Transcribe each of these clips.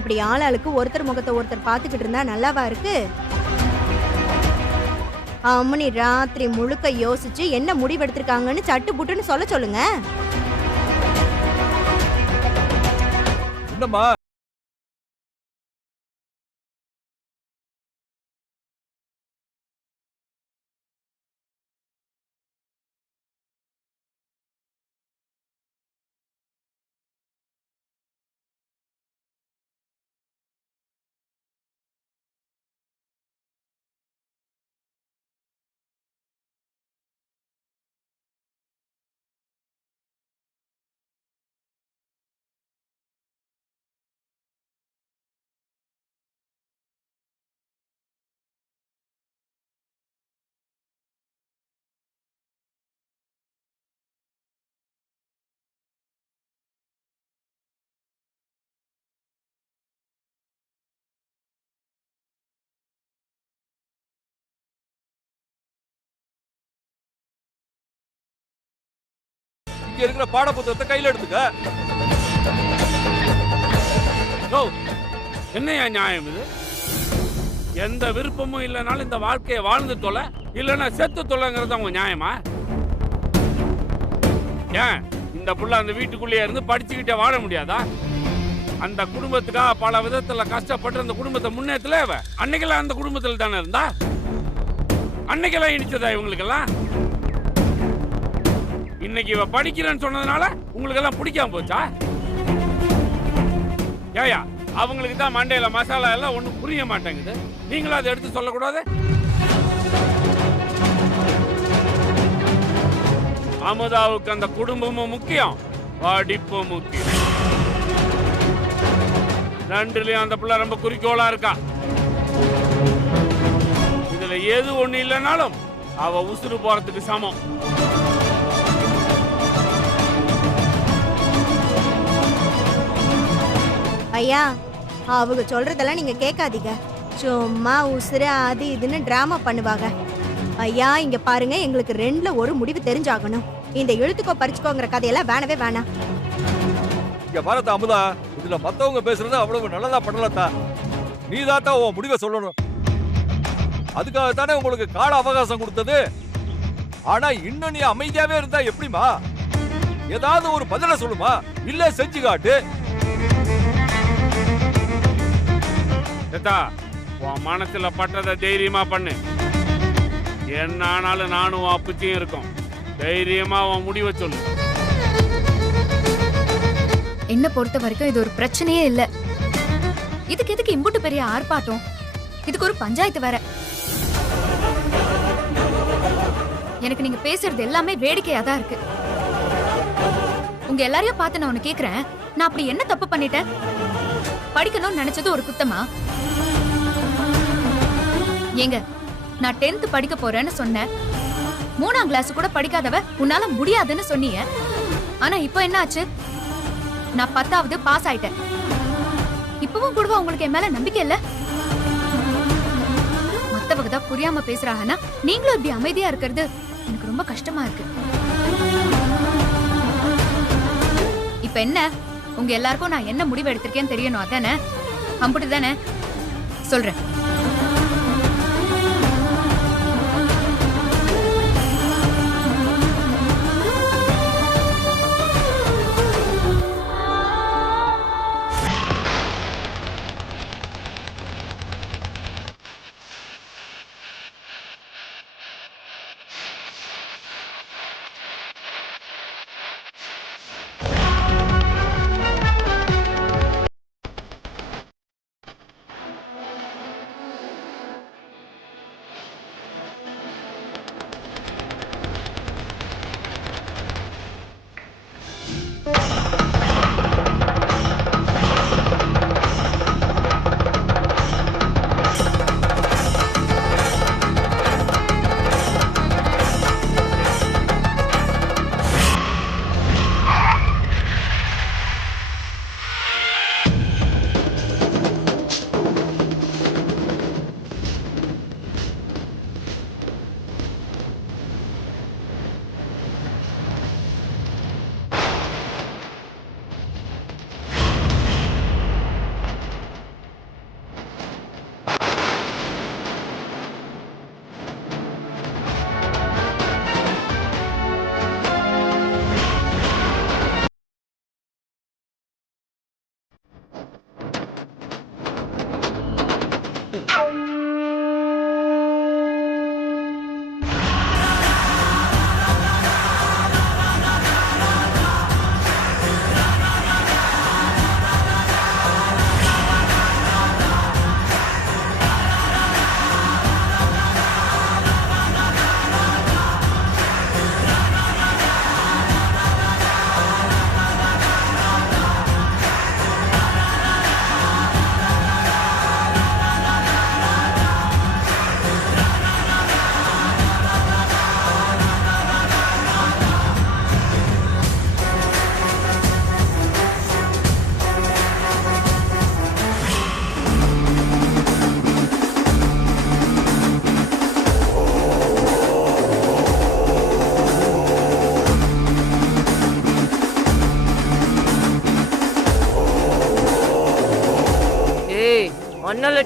இப்படி ஆளாளுக்கு ஒருத்தர் முகத்தை ஒருத்தர் பாத்துக்கிட்டு இருந்தா நல்லாவா இருக்கு? அம்மனி ராத்திரி முழுக்க யோசிச்சு என்ன முடிவெடுத்திருக்காங்கன்னு சட்டு புட்டுன்னு சொல்ல சொல்லுங்க. என்னம்மா? இங்க இருக்கிற பாட புத்தகத்தை கையில எடுத்துக்க. என்னையா நியாயம் இது? எந்த விருப்பமும் இல்லைனாலும் இந்த வாழ்க்கையை வாழ்ந்து தொலை, இல்லைன்னா செத்து தொலைங்கிறது அவங்க நியாயமா? ஏன் இந்த புள்ள அந்த வீட்டுக்குள்ளேயே இருந்து படிச்சுக்கிட்டே வாழ முடியாதா? அந்த குடும்பத்துக்காக பல விதத்துல கஷ்டப்பட்டு அந்த குடும்பத்தை முன்னேற்றல. அன்னைக்கெல்லாம் அந்த குடும்பத்தில் தானே இருந்தா, அன்னைக்கெல்லாம் இனிச்சதா இவங்களுக்கெல்லாம்? இன்னைக்கு இவ படிக்கிறேன்னு சொன்னதுனால உங்களுக்கு எல்லாம் பிடிக்காம போச்சா? ஏயா, அவங்களுக்கு தான் மண்டையில மசாலா எல்லாம் ஒண்ணும் புரிய மாட்டேங்குது. நீங்களும் அதை எடுத்து சொல்லக்கூடாது? அமுதாவுக்கு அந்த குடும்பமும் முக்கியம், படிப்பும் முக்கியம். ரெண்டுலயும் அந்த பிள்ளை ரொம்ப குறிக்கோளா இருக்கா. இதுல எது ஒண்ணு இல்லைனாலும் அவ உசுறு போறதுக்கு சமம். ஐயா, அவங்க சொல்றதெல்லாம் நீங்க கேட்காதீங்க. சும்மா உசுறு அது இதுன்னு டிராமா பண்ணுவாங்க. ஐயா இங்க பாருங்க, எங்களுக்கு ரெண்டுல ஒரு முடிவு தெரிஞ்சாகணும். இந்த எழுத்துக்கோ பறிச்சுக்கோங்கிற கதையெல்லாம் வேணவே வேணாம். இங்க பாரத அமுதா, இதுல மத்தவங்க பேசுறது அவ்வளவு நல்லதா பண்ணலத்தா. நீ தாத்தா உன் முடிவை சொல்லணும். அதுக்காகத்தானே உங்களுக்கு கால அவகாசம் கொடுத்தது. ஆனா இன்னும் நீ அமைதியாவே இருந்தா எப்படிமா? ஏதாவது ஒரு பதில சொல்லுமா, இல்ல செஞ்சு காட்டு. உன் மனசுல பட்டதை தைரியமா பண்ணு. என்ன ஆனாலும் நானும் அப்பச்சியும் இருக்கும். தைரியமா உன் முடிவை சொல்லு. என்ன பொறுத்த வரைக்கும் இது ஒரு பிரச்சனையே இல்ல. இதுக்கு எதுக்கு இம்புட்டு பெரிய ஆர்ப்பாட்டம்? இதுக்கு ஒரு பஞ்சாயத்து வேற. எனக்கு நீங்க பேசுறது எல்லாமே வேடிக்கையா தான் இருக்கு. உங்க எல்லாரையும் பார்த்து நான் உன்னை கேக்குறேன், நான் அப்படி என்ன தப்பு பண்ணிட்டேன்? படிக்கணும்னு நினைச்சது ஒரு குத்தமா? ஏங்க, நான் 10th படிக்க போறேன்னு சொன்னேன். 3ஆம் கிளாஸ் கூட படிக்காதவ உன்னால முடியாதுன்னு சொன்னீங்க. ஆனா இப்போ என்ன ஆச்சு? நான் 10வது பாஸ் ஆயிட்டேன். இப்பவும் கூட உங்களுக்கு என் மேல நம்பிக்கை இல்ல? மத்தவங்க தான் புரியாம பேசுறாங்கன்னா நீங்களும் இப்படி அமைதியா இருக்கிறது எனக்கு ரொம்ப கஷ்டமா இருக்கு. இப்ப என்ன, உங்க எல்லாருக்கும் நான் என்ன முடிவு எடுத்திருக்கேன்னு தெரியணும், அதானே? அம்புட்டு தானே சொல்றேன்.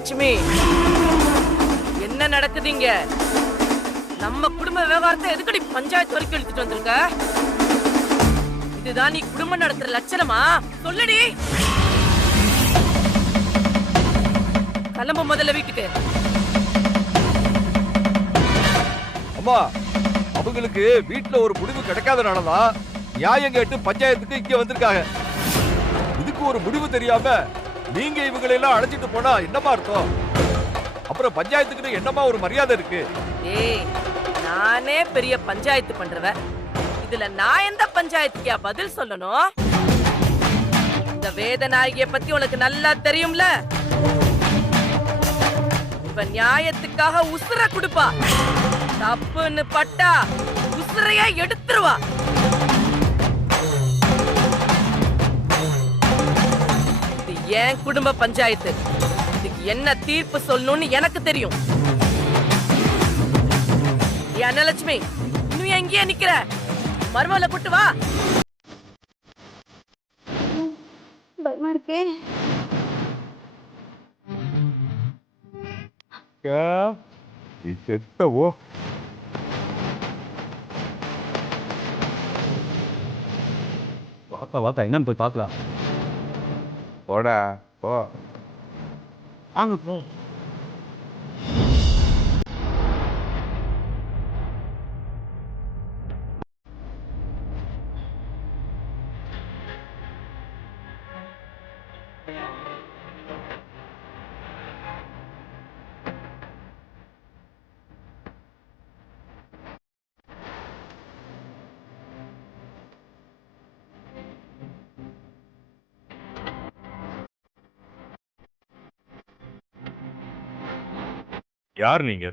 அன்னலட்சுமி, என்ன நடக்குதுங்க? நம்ம குடும்ப விவகாரத்தை எதுக்கடி பஞ்சாயத்து வரைக்கும் இழுத்துட்டு வந்திருக்க? இதுதான் நீ குடும்பம் நடத்துற லட்சணமா? சொல்லுடி. கிளம்ப முதல்ல வீட்டுக்கு. அம்மா, அவங்களுக்கு வீட்டுல ஒரு முடிவு கிடைக்காதனாலதான் நியாயம் கேட்டு பஞ்சாயத்துக்கு இங்க வந்திருக்காங்க. இதுக்கு ஒரு முடிவு தெரியாம நீங்க இவங்களை எல்லாம் அழைச்சிட்டு போனா என்னமா அர்த்தம்? அப்புறம் பஞ்சாயத்துக்கு என்னமா ஒரு மரியாதை இருக்கு? ஏய், நானே பெரிய பஞ்சாயத்து பண்றவ. இதுல நான் எந்த பஞ்சாயத்துக்கா பதில் சொல்லணும்? இந்த வேதநாயகிய பத்தி உனக்கு நல்லா தெரியும்ல. இவ நியாயத்துக்காக உசுர குடுப்பா. தப்புன்னு பட்டா உசுரையா எடுத்துருவா. இது என் குடும்ப பஞ்சாயத்து. இதுக்கு என்ன தீர்ப்பு சொல்லணும்னு எனக்கு தெரியும். அன்னலட்சுமி, இன்னும் எங்கேயே நிக்கிற? மருமகளை கூட்டு வா. பயமா இருக்கே. நீ செத்தவோ. வாத்தா என்னன்னு போய் பார்க்கலாம். போடா போ. வாங்க போ. யார் நீங்க?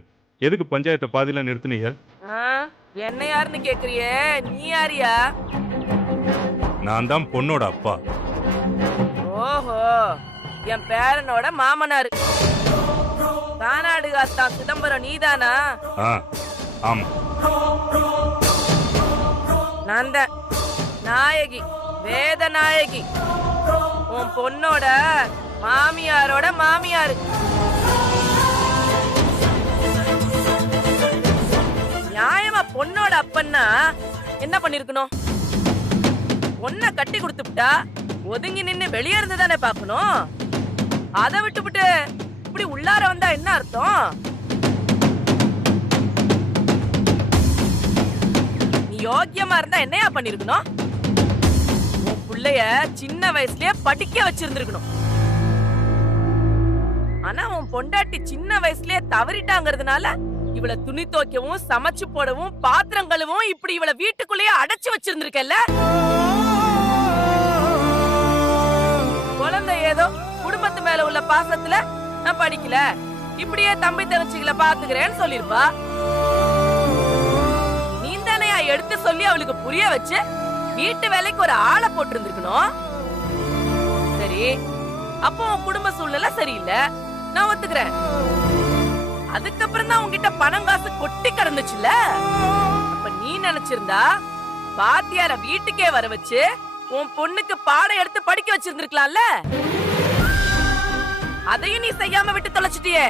எதுக்கு பஞ்சாயத்தை பாதியில நிறுத்துனீங்க? என்ன யாருன்னு கேக்குறியே? நீ யாரியா? நான் தான் பொண்ணோட அப்பா. ஓஹோ, என் பேரனோட மாமனாரு. கானாடு காத்தான் சிதம்பரம் நீதானா? ஆமா. நான் தான் நாயகி, வேத நாயகி. உன் பொண்ணோட மாமியாரோட மாமியாரு. நியாயமா பொண்ணோட அப்பன்னா என்ன பண்ணிருக்கணும்? பொண்ண கட்டி கொடுத்துட்டா ஒதுங்கி நின்னு வெளியே இருந்து தானே பாக்கணும். அதை விட்டுவிட்டு இப்படி உள்ளார வந்தா என்ன அர்த்தம்? நீ யோக்கியமா இருந்தா என்னையா பண்ணிருக்கணும்? உன் புள்ளைய சின்ன வயசுலயே படிக்க வச்சிருந்திருக்கணும். ஆனா உன் பொண்டாட்டி சின்ன வயசுலயே தவறிட்டாங்கிறதுனால இவளை துணி துவைக்கவும் சமைச்சு போடவும் பாத்திரம் கழுவும் இப்படி இவளை வீட்டுக்குள்ளேயே அடைச்சு வச்சிருந்திருக்கல. குழந்தை ஏதோ குடும்பத்து மேல உள்ள பாசத்துல நான் படிக்கல, இப்படியே தம்பி தங்கச்சிகளை பாத்துக்கிறேன்னு சொல்லிருப்பா. நீ தானே எடுத்து சொல்லி அவளுக்கு புரிய வச்சு வீட்டு வேலைக்கு ஒரு ஆளை போட்டு இருந்திருக்கணும். சரி, அப்போ உன் குடும்ப சூழ்நிலை சரியில்லை, நான் ஒத்துக்கிறேன். அதுக்கப்புறம் தான் உன்கிட்ட பணம் காசு கொட்டி கிடந்துச்சுல்ல. அப்ப நீ நினைச்சிருந்தா பாத்தியார வீட்டுக்கே வர வச்சு உன் பொண்ணுக்கு பாடம் எடுத்து படிக்க வச்சிருந்திருக்கலாம்ல. அதையும் நீ செய்யாம விட்டு தொலைச்சிட்டியே.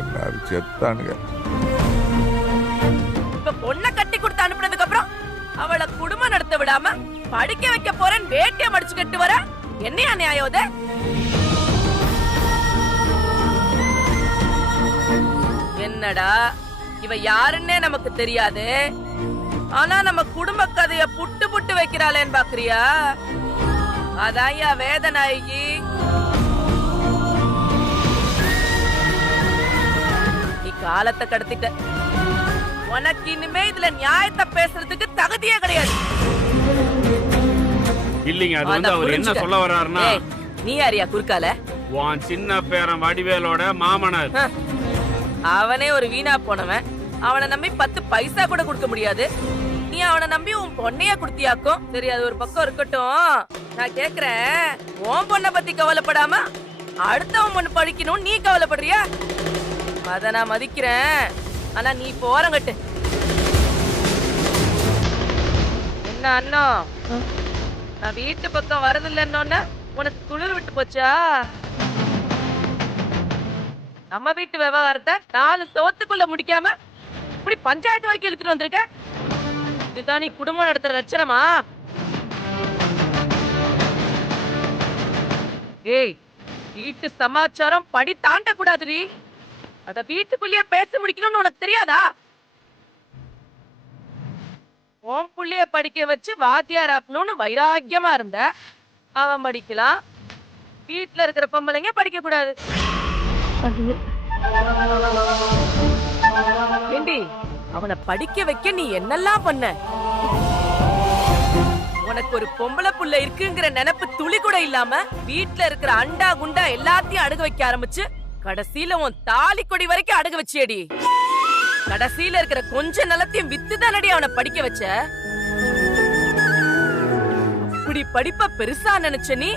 எல்லாரும் செத்தானுங்க. இப்ப பொண்ணை கட்டி கொடுத்து அனுப்புனதுக்கு அப்புறம் அவளை குடும்பம் நடத்த விடாம படிக்க வைக்க போறேன்னு வேட்டிய மடிச்சு கட்டு வர என்னையா நியாயம்? என்னடா இவ யாருன்னே நமக்கு தெரியாது, ஆனா நம்ம குடும்ப கதைய புட்டு புட்டு வைக்கிறாளேன்னு பாக்குறியா? அதான் வேதநாயகி. நீ காலத்தை கடத்திட்ட. உனக்கு இனிமே இதுல நியாயத்தை பேசுறதுக்கு தகுதியே கிடையாது. இல்லீங்க, அது வந்து அவர் என்ன சொல்ல வர்றாருன்னா, நீ யாரியா குறுக்கால? உன் சின்ன பேரன் வடிவேலோட மாமனார். அவனே ஒரு வீணா போனவன். அவனை நம்பி 10 பைசா கூட கொடுக்க முடியாது. நீ அவனை நம்பி உன் பொண்ணைய குடுத்தியாக்கும். சரி, அது ஒரு பக்கம் இருக்கட்டும். நான் கேக்குறேன், உன் பொண்ணை பத்தி கவலைப்படாம அடுத்தவன் பொண்ணு படிக்கணும் நீ கவலைப்படுறியா? அத நான் மதிக்கிறேன். ஆனா நீ போறங்கட்டு. என்ன அண்ணா, நான் வீட்டு பக்கம் வரதில்லைன்னு உனக்கு குளிர் விட்டு போச்சா? நம்ம வீட்டு விவகாரத்தை 4 சோத்துக்குள்ள முடிக்காம இப்படி பஞ்சாயத்து வரைக்கும் இழுத்துட்டு வந்திருக்க. இதுதான் நீ குடும்பம் நடத்துற லட்சணமா? ஏய், வீட்டு சமாச்சாரம் படி தாண்ட கூடாதுடி. அத வீட்டுக்குள்ளேயே பேச முடிக்கணும்னு உனக்கு தெரியாதா? உன் புள்ளைய படிக்க வச்சு வாத்தியார் ஆக்கணும்னு வைராக்கியமா இருந்த. அவன் படிக்கலாம், வீட்டுல இருக்கிற பொம்பளைங்க படிக்க கூடாது. ஏண்டி, அவனை படிக்க வைக்க நீ என்னெல்லாம் பண்ண? உனக்கு ஒரு பொம்பளை புள்ள இருக்குங்கிற நினைப்பு துளி கூட இல்லாம வீட்டுல இருக்கிற அண்டா குண்டா எல்லாத்தையும் அடகு வைக்க ஆரம்பிச்சு கடைசியில உன் தாலி கொடி வரைக்கும் அடகு வச்சியடி. கடைசியில இருக்கிற கொஞ்ச நிலத்தையும் வித்து தானடி அவனை படிக்க வச்ச. இப்படி படிப்ப பெருசா நினைச்ச நீ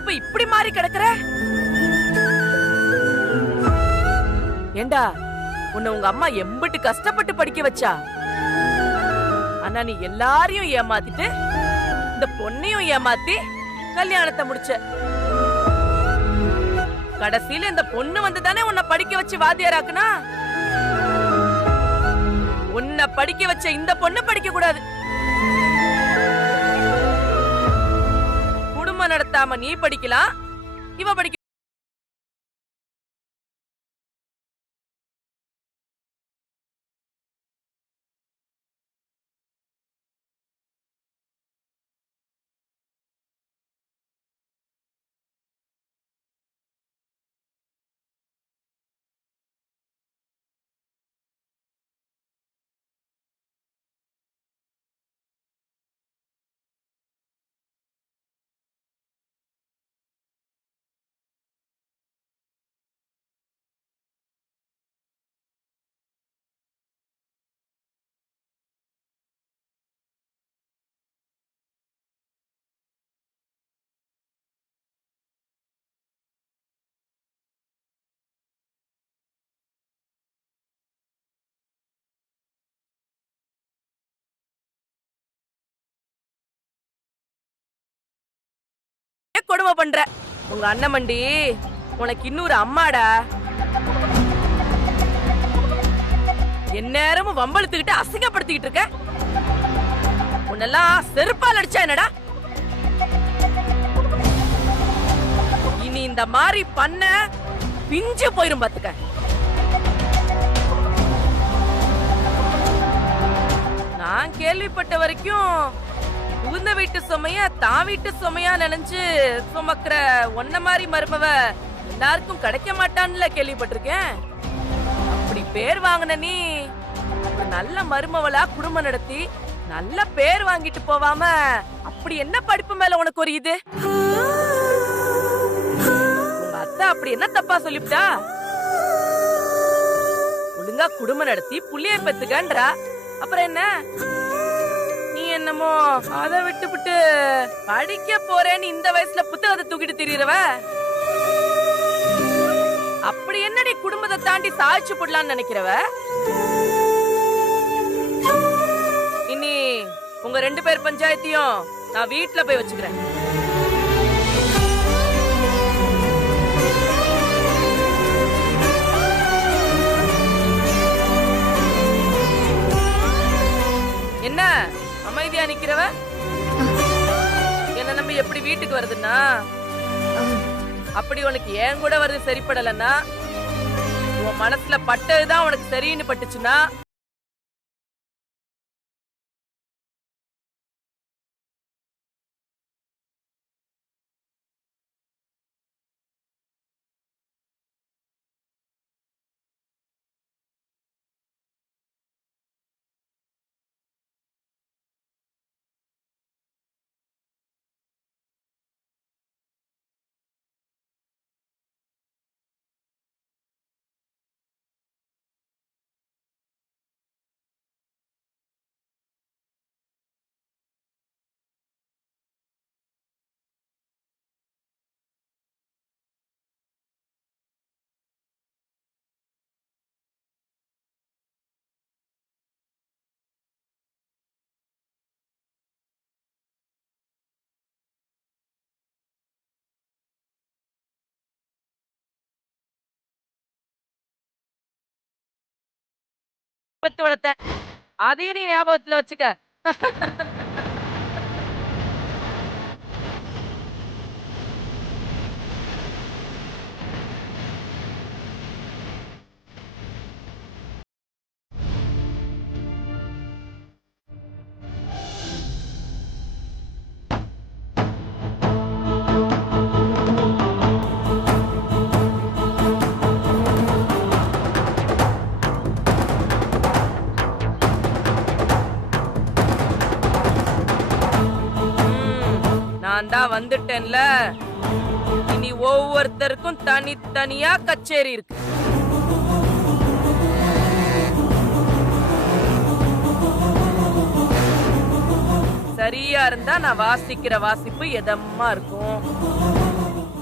இப்ப இப்படி மாறி கிடக்குற. ஏண்டா, உன்னை உங்க அம்மா எம்பிட்டு கஷ்டப்பட்டு படிக்க வச்சா. ஆனா நீ எல்லாரையும் ஏமாத்திட்டு இந்த பொண்ணையும் ஏமாத்தி கல்யாணத்தை முடிச்ச. கடைசியில இந்த பொண்ணு வந்து தானே உன்னை படிக்க வச்சு வாத்தியாராக்குனா. உன்னை படிக்க வச்ச இந்த பொண்ணு படிக்க கூடாது. குடும்பம் நடத்தாம நீ படிக்கலாம், இவ படிக்க. கொடுமை பண்ற உங்க அண்ணன் மண்டி உனக்கு இன்னொரு அம்மாடா. எந்நேரமும் வம்பளுத்துக்கிட்டு அசிங்கப்படுத்திக்கிட்டு இருக்க. உன்னெல்லாம் செருப்பால் அடிச்சா என்னடா? இனி இந்த மாதிரி பண்ண பிஞ்சு போயிரும் பாத்துக்க. நான் கேள்விப்பட்ட வரைக்கும் புகுந்த வீட்டு சுமைய தான் வீட்டு சுமையா நினைச்சு சுமக்கிற ஒன்ன மாதிரி மருமவ எல்லாருக்கும் கிடைக்க மாட்டான்ல கேள்விப்பட்டிருக்கேன். அப்படி பேர் வாங்கின நீ ஒரு நல்ல மருமவளா குடும்பம் நடத்தி நல்ல பேர் வாங்கிட்டு போவாம அப்படி என்ன படிப்பு மேல உனக்கு ஒரு இது? உங்க அத்தை அப்படி என்ன தப்பா சொல்லிவிட்டா? ஒழுங்கா குடும்பம் நடத்தி புள்ளைய பெத்துக்கன்றா. அப்புறம் என்ன, நீ என்னமோ அதை விட்டுவிட்டு படிக்க போறேன்னு இந்த வயசுல புத்தகத்தை தூக்கிட்டு திரியறவ. அப்படி என்னடி குடும்பத்தை தாண்டி சாதிச்சு போடலான்னு நினைக்கிறவ? இனி உங்க 2 பேர் பஞ்சாயத்தையும் நான் வீட்டுல போய் வச்சுக்கிறேன். என்ன அமைதியா நிக்கிறவ? என்ன நம்பி எப்படி வீட்டுக்கு வருதுன்னா? அப்படி உனக்கு ஏன் கூட வருது சரிப்படலன்னா, உன் மனசுல பட்டதுதான் உனக்கு சரின்னு பட்டுச்சுன்னா பெத்து வளர்த்த, அதையும் நீ ஞாபகத்துல வச்சுக்க. நான் தான் வந்துட்டேன்ல, இனி ஒவ்வொருத்தருக்கும் தனித்தனியா கச்சேரி இருக்கு. சரியா இருந்தா நான் வாசிக்கிற வாசிப்பு எதமா இருக்கும்,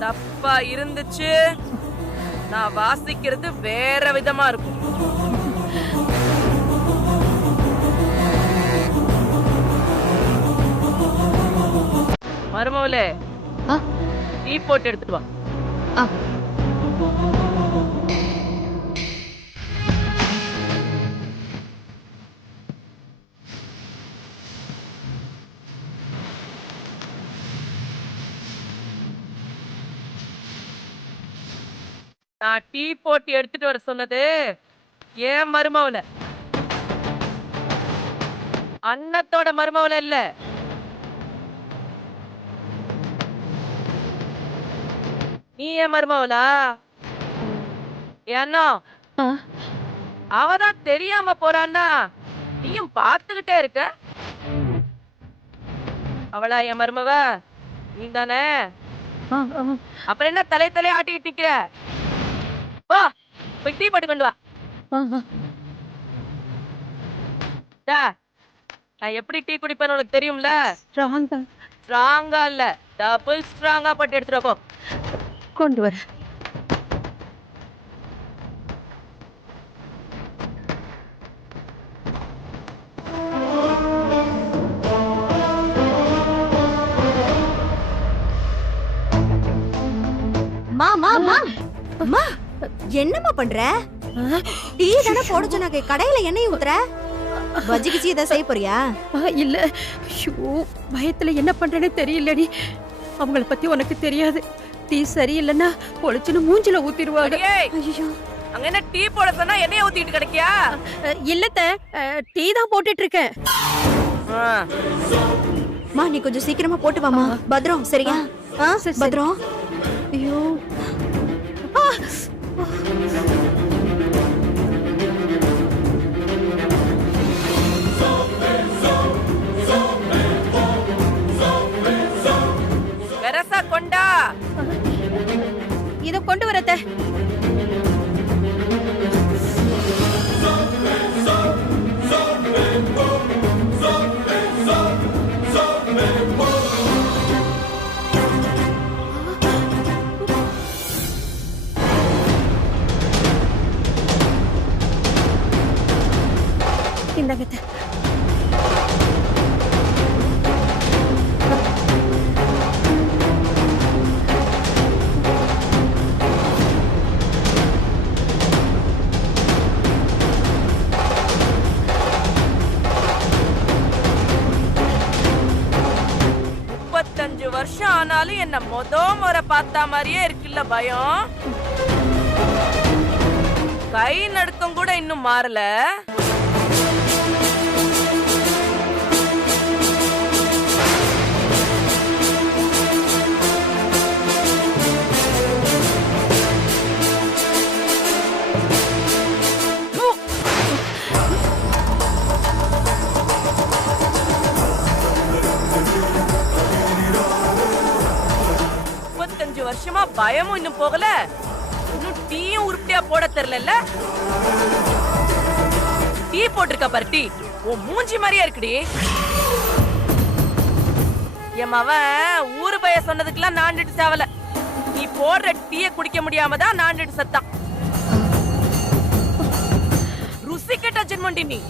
தப்பா இருந்துச்சு நான் வாசிக்கிறது வேற விதமா இருக்கும். மருமவளே, டீ போட்டு எடுத்துட்டு வா. நான் டீ போட்டு எடுத்துட்டு வர சொன்னது ஏன் மருமவள, அண்ணத்தோட மருமவள இல்ல. நீ ஏன் மருமவளா? ஏன்னா அவதான் தெரியாம போறான்னா நீயும் பார்த்துக்கிட்டே இருக்க. அவளா என் மருமவ? நீ தானே? அப்புறம் என்ன தலைய ஆட்டிக்கிட்டு நிக்கிற? வா, போய் டீ போட்டு கொண்டு வா. நான் எப்படி டீ குடிப்பேன்னு உனக்கு தெரியும்ல? ஸ்ட்ராங்கா இல்ல, டபுள் ஸ்ட்ராங்கா போட்டு எடுத்துட்டு போ. கொண்டு வர. என்னம்மா பண்ற? டீ தானே போட சொன்னாங்க, கடையில எண்ணெய் ஊத்துற. பஜ்ஜி கிச்சி இதை செய்ய போறியா? இல்ல, பயத்துல என்ன பண்றேன்னு தெரியலடி. அவங்கள பத்தி உனக்கு தெரியாது. டீ சரியில்லைன்னா பொழிச்சுன்னு மூஞ்சில ஊத்திடுவாங்க. ஐயோ, அங்க என்ன டீ போட சொன்னா எண்ணெய் ஊத்திட்டு கிடைக்கியா? இல்லத்த, டீ தான் போட்டுட்டு இருக்கேன். மா, நீ கொஞ்சம் சீக்கிரமா போட்டு வாமா. பத்ரம், சரியா? பத்ரம். ஐயோ, வெரசா கொண்டா. இத கொண்டு வரத்த. இந்தங்கத்த. வருஷம் ஆனாலும் என்ன முறை பார்த்த மாதிரியே இருக்குல்ல பயம். கை நடுக்கம் கூட இன்னும் மாறல. வருஷமா பயமும் இன்னும் போகல, இன்னும் டீயும் உருப்படியா போட தெரியல. டீ போட்டிருக்க பாரு, டீ உன் மூஞ்சி மாதிரியா இருக்குடி. என் மவன் ஊரு பய சொன்னதுக்கெல்லாம் நாண்டுட்டு சாவல, நீ போடுற டீய குடிக்க முடியாம தான் நாண்டுட்டு சத்தான். ருசி கெட்ட ஜென்மண்டி நீ.